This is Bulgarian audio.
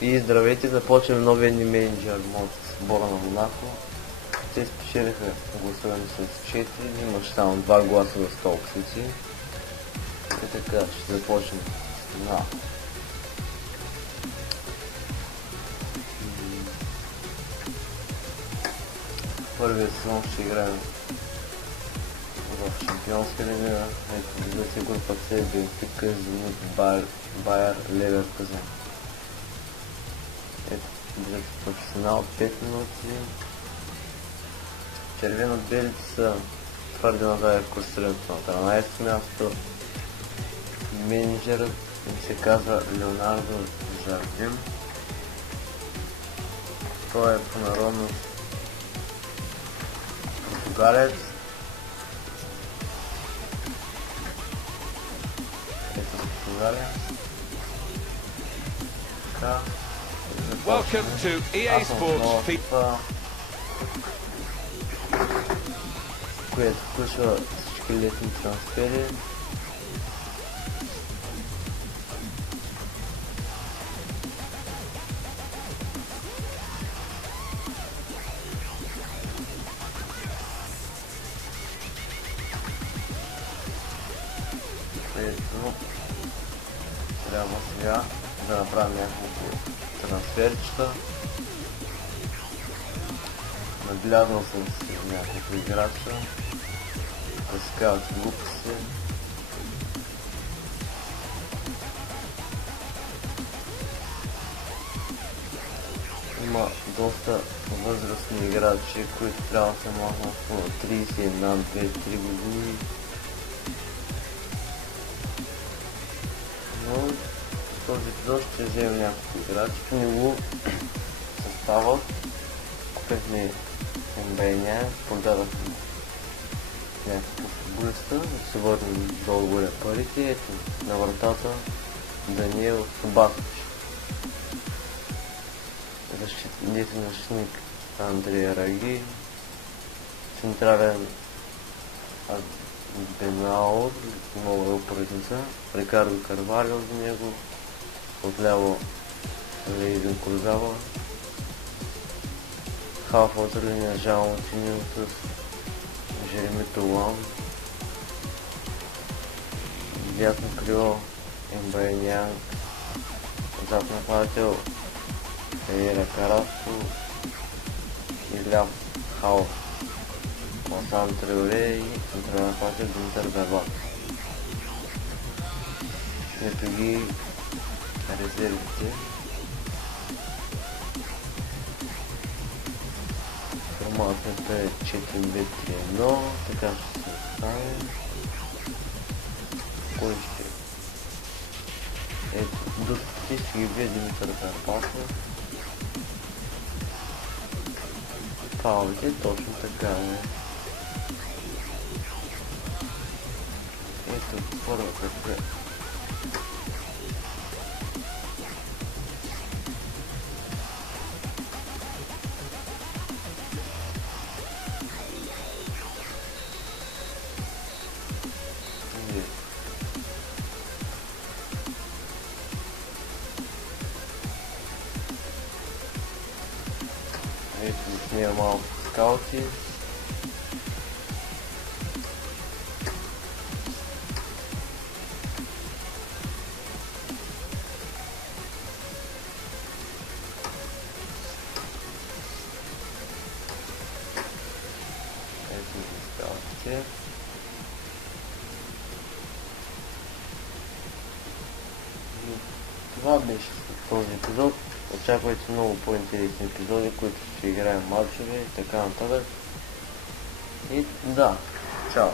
И здравейте, започваме новия ни менеджер мод с Бора на Монако. Те спечелиха гласуване с 4, имаш само 2 гласа за столксици. И така, ще започнем. Първия сезон ще играем в шампионска лига. Ето, вижда се група С, Бенфика, Зенит, Байер, Леверкузен. Ето, вижда се професионал 5 минути. Червено-белите са твърде назад в класирането на 13 място. Менеджерът им се казва Леонардо Жардин. Той е по народност португалец. Ето Португалия. Така. Welcome to EA Sports FIFA, което включва всички летни трансфери. Ето, трябва сега да направим няколко трансферчета. Наглядал съм си няколко играча, да се казват глупости. Има доста възрастни играчи, които трябва да се махнат по 31, 2-3 години. Но в този епизод ще вземем няколко играчи. В него съставът купехме Мбеня, продадахме някакъв футболиста, да се върнем долу горе парите. Ето на вратата Даниел Субатович. Защитник Андрей Раги, централен Бенаур, нова опоръчница, Рикардо Карвалио за него, отляво Лейден Курзава, халф от линия Жао Тиньо с Жереми Тулан, дясно крило Ембайнян, зад нападател Фейера Карасо и ляв халф Ласан Треоре и централен нападател Димитър Бербат. Ето ги резервите. Форматът е 4-2-3-1, така ще се остане. Кой ще? Ето, до статистики вие Димитър Бербатов. Фаулите точно така е. Ето, първата е. Ето снимам малко скаути. Ето скаутите. Това беше този епизод. Очаквайте много по-интересни епизоди, които ще играем матчове и така нататък. И да, чао!